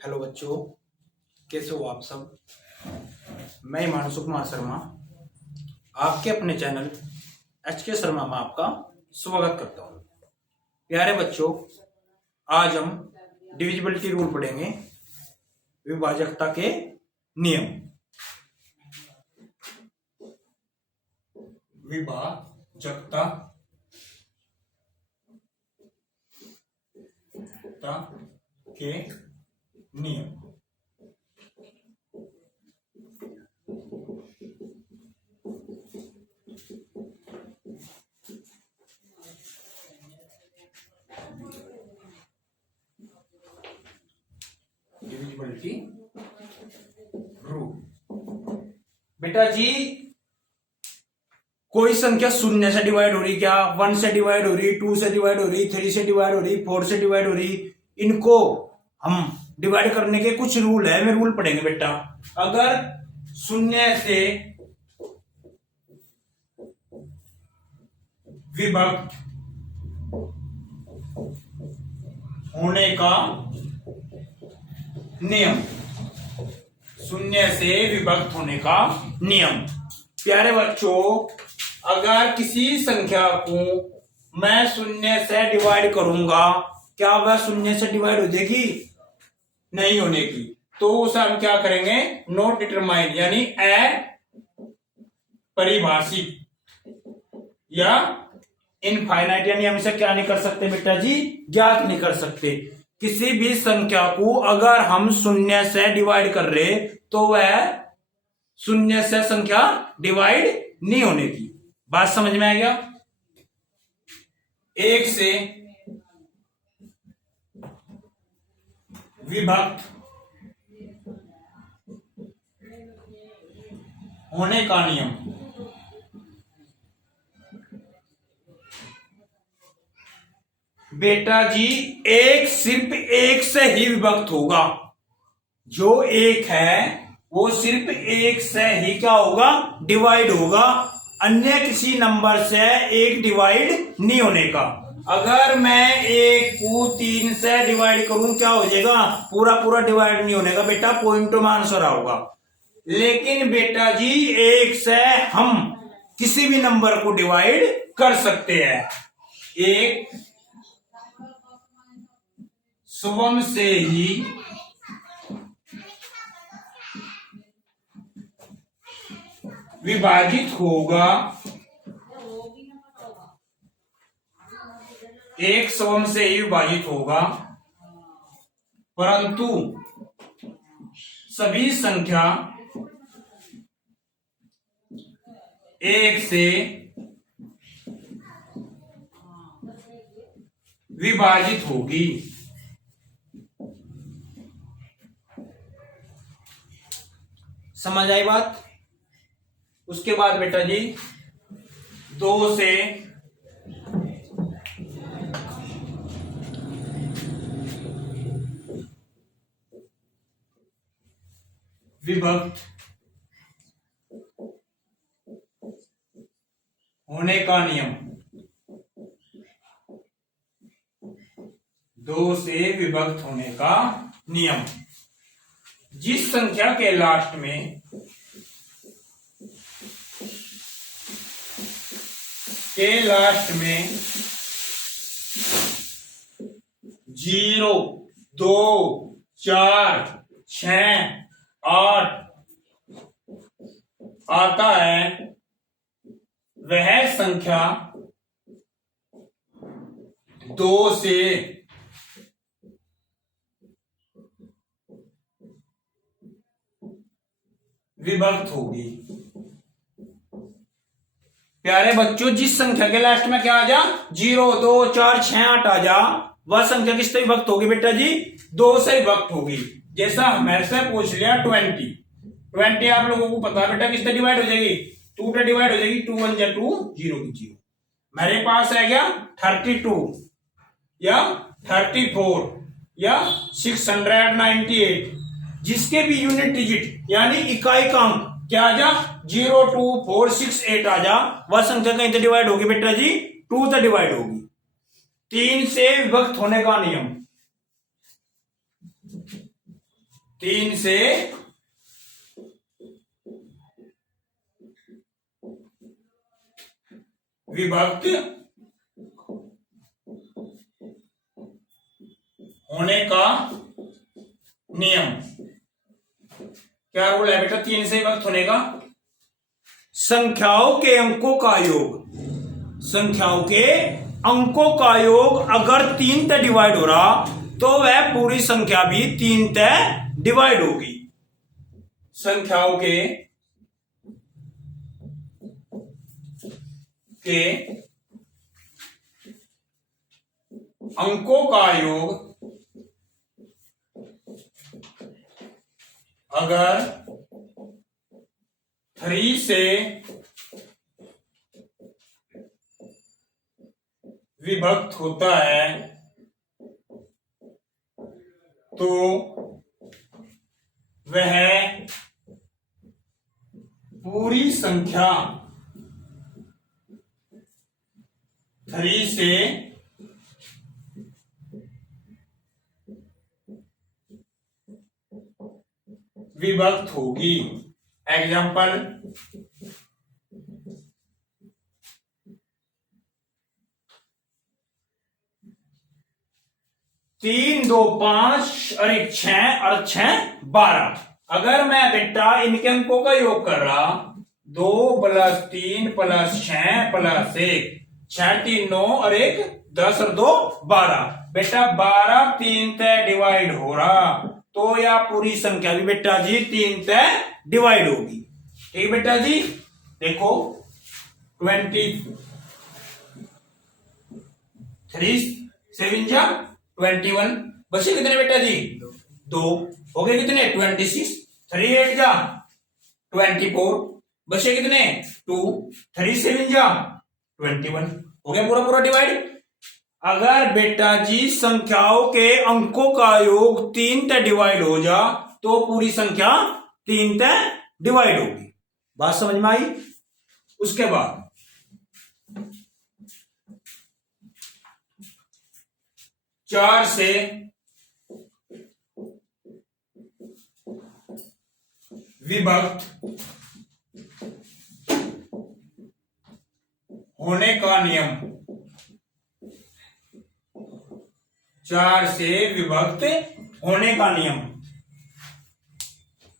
Hello बच्चों, कैसे हो आप सब। मैं हिमांशु कुमार शर्मा आपके अपने चैनल HK शर्मा में आपका स्वागत करता हूं। प्यारे बच्चों, आज हम डिविजिबिलिटी रूल पढ़ेंगे, विभाजकता के नियम। विभाजकता के नियम। Divisibility rule. बेटा जी, कोई संख्या शून्य से डिवाइड हो रही, क्या 1 से डिवाइड हो रही, 2 से डिवाइड हो रही, 3 से डिवाइड हो रही, 4 से डिवाइड हो रही, इनको हम डिवाइड करने के कुछ रूल है, मैं रूल पढ़ेंगे बेटा। अगर शून्य से विभक्त होने का नियम, शून्य से विभक्त होने का नियम। प्यारे बच्चों, अगर किसी संख्या को मैं शून्य से डिवाइड करूंगा, क्या वह शून्य से डिवाइड हो जाएगी? नहीं होने की। तो उसे हम क्या करेंगे? नॉट डिटरमाइन, यानी अपरिभाषित या इनफाइनाइट, यानी हम इसे क्या नहीं कर सकते बेटा जी? ज्ञात नहीं कर सकते। किसी भी संख्या को अगर हम शून्य से डिवाइड कर रहे तो वह शून्य से संख्या डिवाइड नहीं होने की। बात समझ में आ गया? 1 से विभक्त होने का नियम। बेटा जी, एक सिर्फ 1 से ही विभक्त होगा। जो 1 है वो सिर्फ 1 से ही क्या होगा? डिवाइड होगा। अन्य किसी नंबर से 1 डिवाइड नहीं होने का। अगर मैं 1 को 3 से डिवाइड करूं, क्या हो जाएगा? पूरा पूरा डिवाइड नहीं होने का बेटा, पॉइंटों में आंसर होगा। लेकिन बेटा जी, 1 से हम किसी भी नंबर को डिवाइड कर सकते हैं। एक स्वयं से ही विभाजित होगा, एक स्वयं से ही विभाजित होगा, परंतु सभी संख्या 1 से विभाजित होगी। समझ आई बात? उसके बाद बेटा जी, 2 से विभक्त होने का नियम। 2 से विभक्त होने का नियम। जिस संख्या के लास्ट में जीरो, 2, 4, 6, 8 आता है, वह संख्या 2 से विभक्त होगी। प्यारे बच्चों, जिस संख्या के लास्ट में क्या आ जा? 0, 2, 4, 6, 8 आ जा, वह संख्या किससे विभक्त होगी बेटा जी? 2 से विभक्त होगी। जैसा हमारे से पूछ लिया 20 आप लोगों को पता है बेटा किससे डिवाइड हो जाएगी? 2 से डिवाइड हो जाएगी। 2 1 जा 2, 0 की 0। मेरे पास है क्या? 32 या 34 या 698, जिसके भी यूनिट डिजिट यानी इकाई अंक क्या आ जा? 0, 2, 4, 6, 8 आ जा, वह संख्या कहीं से डिवाइड होगी बेटा जी? 2 से डिवाइड होगी। 3 से विभक्त होने का नियम। 3 से विभक्त होने का नियम। क्या रूल है बेटा 3 से विभक्त होने का? संख्याओं के अंकों का योग, संख्याओं के अंकों का योग अगर 3 से डिवाइड हो रहा तो वह पूरी संख्या भी 3 से डिवाइड होगी। संख्याओं के अंकों का योग अगर 3 से विभक्त होता है तो वह पूरी संख्या 3 से विभक्त होगी। एग्जाम्पल, 3 2 5 और 1 6 और 6 12। अगर मैं बेटा इनके अंकों का योग कर रहा 2 + 3 + 6 + 1, 6 3 9 और 1 10 और 2 12। बेटा 12 3 से डिवाइड हो रहा तो या पूरी संख्या भी बेटा जी 3 से डिवाइड होगी। ठीक बेटा जी, देखो 23 7 जा 21, बचे कितने बेटा जी 2, हो गए कितने 26, 3 8 जा 24, बचे कितने 2, 3 7 जा 21, हो गया पूरा पूरा डिवाइड। अगर बेटा जी संख्याओं के अंकों का योग 3 से डिवाइड हो जा तो पूरी संख्या 3 से डिवाइड होगी। बात समझ में आई? उसके बाद 4 से विभक्त होने का नियम। 4 से विभक्त होने का नियम।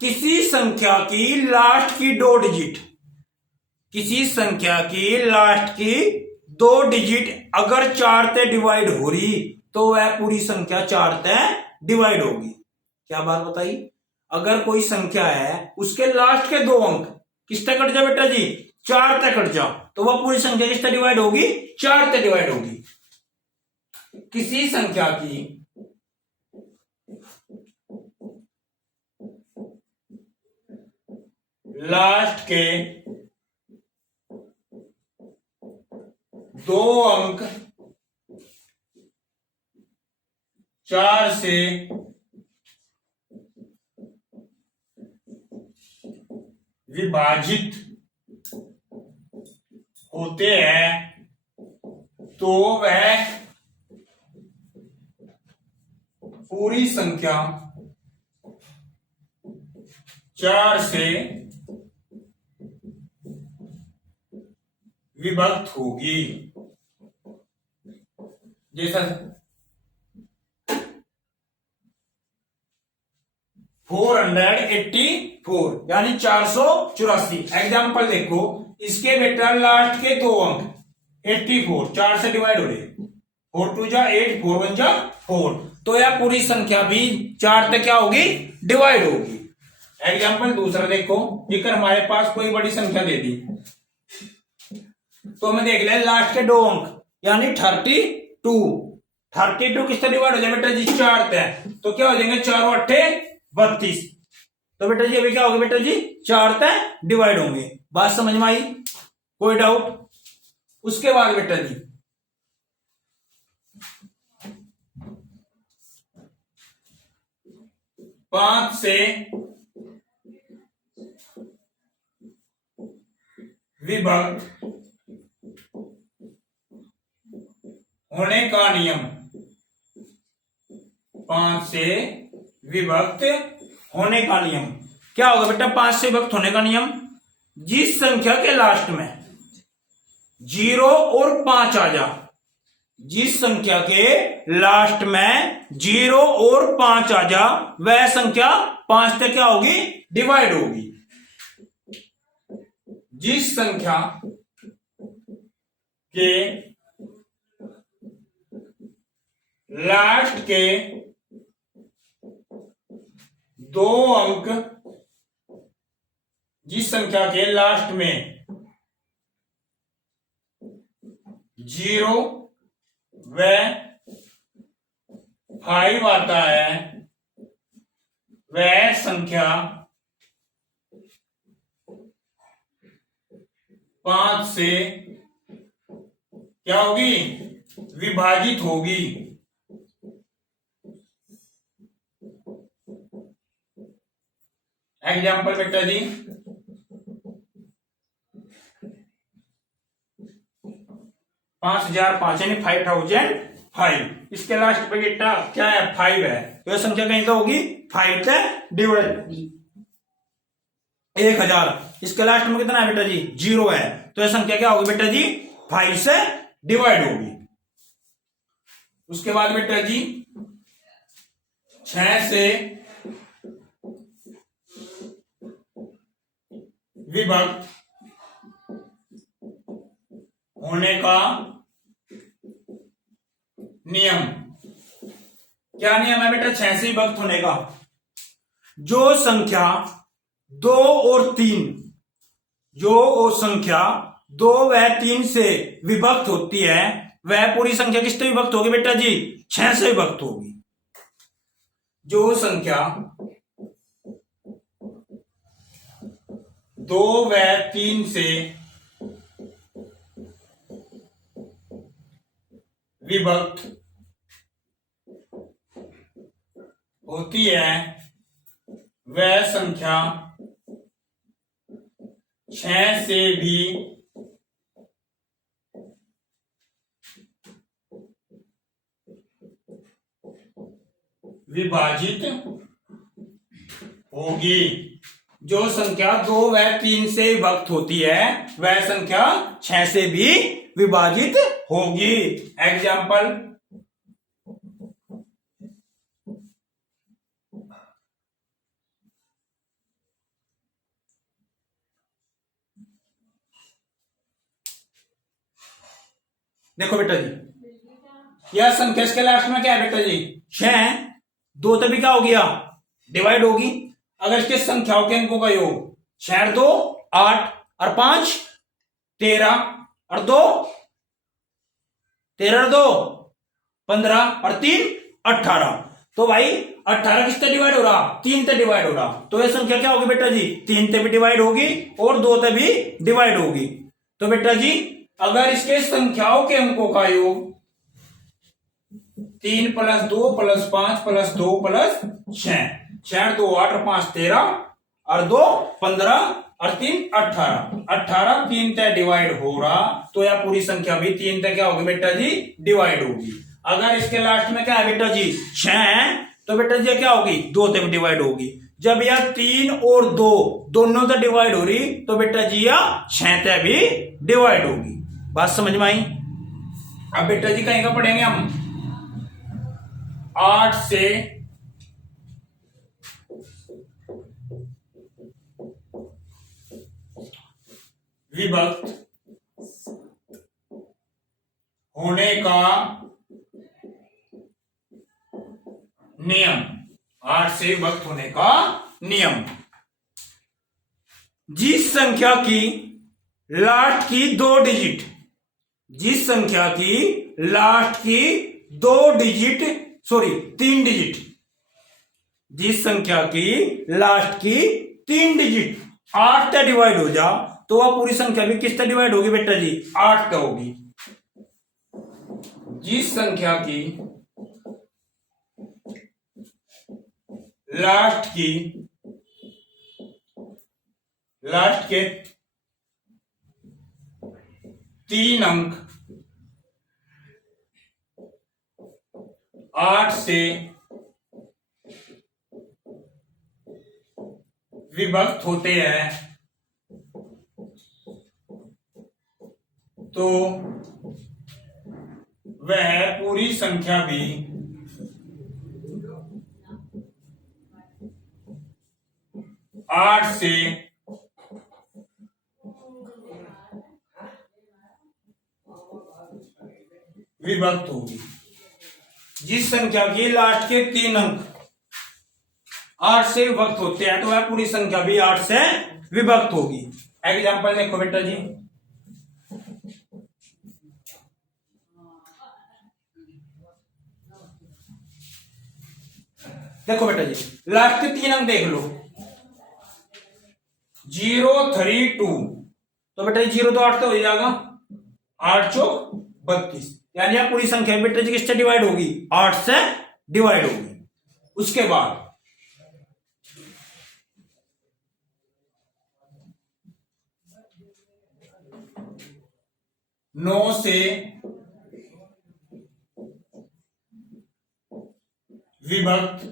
किसी संख्या की लास्ट की 2 डिजिट, किसी संख्या की लास्ट की 2 डिजिट अगर 4 से डिवाइड हो रही तो वह पूरी संख्या 4 से डिवाइड होगी। क्या बात बताई? अगर कोई संख्या है उसके लास्ट के 2 अंक किससे कट जाए बेटा जी 4 से कट जाओ तो वह पूरी संख्या किससे डिवाइड होगी 4 से डिवाइड होगी। किसी संख्या की लास्ट के 2 अंक 4 से विभाजित होते हैं तो वह पूरी संख्या 4 से विभक्त होगी। जैसा 484 यानी 484। एग्जाम्पल देखो, इसके बेटा लास्ट के 2 अंक 84 4 से डिवाइड हो रहे 4 2 जा 8 4 1 जा 4 तो यह पूरी संख्या भी 4 से क्या होगी डिवाइड होगी। एग्जाम्पल दूसरा देखो, जेकर हमारे पास कोई बड़ी संख्या दे दी तो हमें देख ले लास्ट के 2 अंक यानी 32 किससे डिवाइड हो जाए बेटा जी 4 से तो क्या हो जाएंगे 4 8 32। तो बेटा जी अभी क्या होगा बेटा जी 4 से डिवाइड होंगे। बात समझ में आई? कोई डाउट? उसके बाद बेटा जी 5 से विभक्त होने का नियम। 5 से विभक्त होने का नियम क्या होगा बेटा? 5 से विभक्त होने का नियम, जिस संख्या के लास्ट में 0 और 5 आ जा, जिस संख्या के लास्ट में 0 और 5 आ जा, वह संख्या 5 से क्या होगी? डिवाइड होगी। जिस संख्या के लास्ट के 2 अंक, जिस संख्या के लास्ट में 0 व 5 आता है, वह संख्या 5 से क्या होगी? विभाजित होगी। एग्जाम्पल बेटा जी, 5005 यानी 5005, इसके लास्ट पे बेटा क्या है? 5 है, तो यह संख्या कहीं तो होगी 5 से डिवाइड होगी। 1000, इसके लास्ट में कितना है बेटा जी? 0 है, तो यह संख्या क्या होगी बेटा जी? 5 से डिवाइड होगी। उसके बाद बेटा जी 6 से विभक्त होने का नियम, क्या नियम है बेटा? 6 से विभक्त होने का, जो संख्या 2 और 3, जो संख्या 2 व 3 से विभक्त होती है, वह पूरी संख्या किससे विभक्त होगी बेटा जी? 6 से विभक्त होगी। जो संख्या 2 व 3 से विभक्त होती है, वह संख्या 6 से भी विभाजित होगी। जो संख्या 2 व 3 से विभक्त होती है, वह संख्या 6 से भी विभाजित होगी। एग्जाम्पल, देखो बेटा जी, यह संख्या इसके लास्ट में क्या है बेटा जी? 6, 2 तभी क्या हो गया? डिवाइड होगी। अगर इसके संख्याओं के अंकों का योग 6 2 8 और 5 13 और 2 15 और 3 18, तो भाई 18 किससे डिवाइड हो रहा? 3 से डिवाइड हो रहा, तो यह संख्या क्या होगी बेटा जी? 3 से भी डिवाइड होगी और 2 से भी डिवाइड होगी। तो बेटा जी अगर इसके संख्याओं के अंकों का योग 3 + 2 + 5 + 2 + 6, 6 2 8 और 5 13 और 2 15 और 3 18, 18 3 से डिवाइड हो रहा, तो यह पूरी संख्या भी 3 से क्या होगी बेटा जी? डिवाइड होगी। अगर इसके लास्ट में क्या है बेटा जी? 6 है, तो बेटा जी क्या होगी? 2 से डिवाइड होगी। जब यह 3 और 2 दोनों से डिवाइड हो रही, तो बेटा जी यह 6 से भी डिवाइड होगी। बात समझ में आई? अब बेटा जी कहीं का पढ़ेंगे हम 8 से विभक्त होने का नियम, 8 से विभक्त होने का नियम, जिस संख्या की लास्ट की 2 डिजिट, जिस संख्या की लास्ट की 3 डिजिट, जिस संख्या की लास्ट की 3 डिजिट 8 से डिवाइड हो जा, तो वह पूरी संख्या भी किससे डिवाइड होगी बेटा जी? 8 का होगी। जिस संख्या की लास्ट के 3 अंक 8 से विभक्त होते हैं तो वह पूरी संख्या भी आठ से विभक्त होगी। जिस संख्या के लास्ट के 3 अंक 8 से विभक्त होते हैं तो वह पूरी संख्या भी 8 से विभक्त होगी। एग्जाम्पल देखो बेटा जी, देखो बेटा जी लास्ट के 3 अंक देख लो 0 3 2, तो बेटा जी 0 तो 8 तो हो जाएगा, 8 चौक 32, यानी आप पूरी संख्या बेटा जी किससे डिवाइड होगी, 8 से डिवाइड होगी। उसके बाद 9 से विभक्त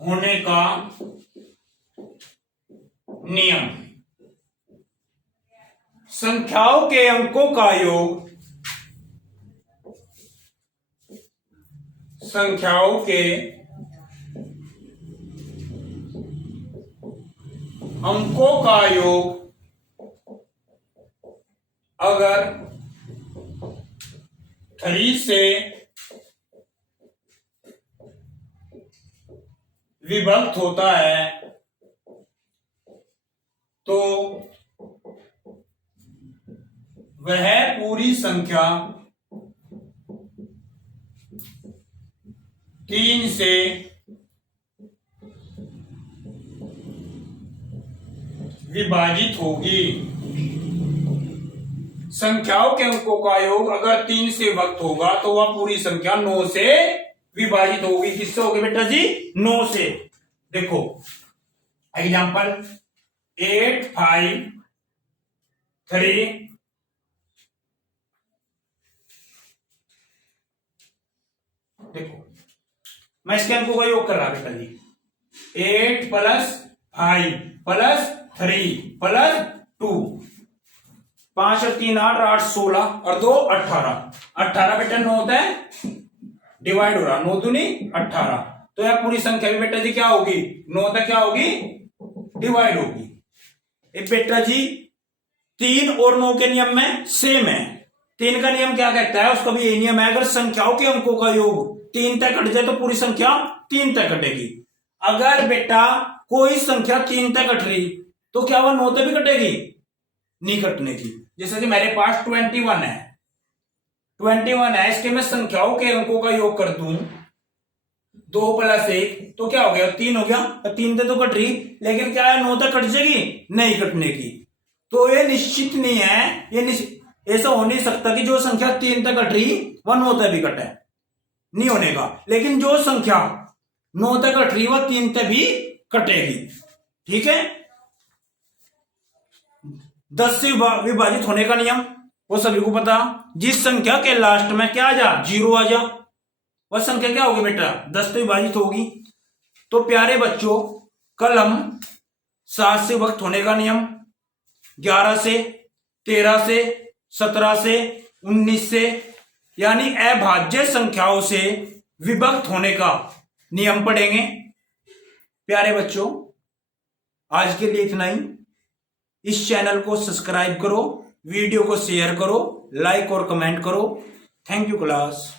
होने का नियम, संख्याओं के अंकों का योग, संख्याओं के अंकों का योग अगर 3 से विभक्त होता है तो वह पूरी संख्या 3 से विभाजित होगी। संख्याओं के अंकों का योग अगर 3 से विभक्त होगा तो वह पूरी संख्या 9 से विभाजित होगी। किससे होगी बेटा जी, 9 से। देखो एग्जांपल 8 5 3 देखो मैं इसके अंकों का योग कर रहा बेटा जी, 8 + 5 + 3 + 2, 5 और 3 8, 8 16 और 2 18, 18 बेटा 9 होता है डिवाइड हो रहा, 9 दूनी 18, तो यह पूरी संख्या भी बेटा जी क्या होगी, 9 तक क्या होगी, डिवाइड होगी। एक बेटा जी 3 और 9 के नियम में सेम है। 3 का नियम क्या कहता है, उसका भी यही नियम है, अगर संख्याओं के अंकों का योग 3 तक कट जाए तो पूरी संख्या 3 तक कटेगी। अगर बेटा कोई संख्या 3 तक कट रही तो क्या वह 9 तक भी कटेगी, नहीं कटने की। जैसे कि मेरे पास 21 है, 21 है, इसके मैं संख्याओं के अंकों का योग कर दूं 2 + 1 तो क्या हो गया, 3 हो गया, 3 तक तो कट रही, लेकिन क्या है 9 तक कट जाएगी, नहीं कटने की। तो ये निश्चित नहीं है, ये ऐसा हो नहीं सकता कि जो संख्या 3 तक कट रही वह 9 तक भी कटे, नहीं होने का। लेकिन जो संख्या 9 तक कट रही वह 3 तक भी कटेगी। ठीक है, 10 से विभाजित होने का नियम वो सभी को पता, जिस संख्या के लास्ट में क्या आ जा, 0 आ जा, वह संख्या क्या होगी बेटा, 10 से विभाजित होगी। तो प्यारे बच्चों कल हम 7 से विभक्त होने का नियम, 11 से, 13 से, 17 से, 19 से, यानी अभाज्य संख्याओं से विभक्त होने का नियम पढ़ेंगे। प्यारे बच्चों आज के लिए इतना ही। इस चैनल को सब्सक्राइब करो, वीडियो को शेयर करो, लाइक और कमेंट करो। Thank you class.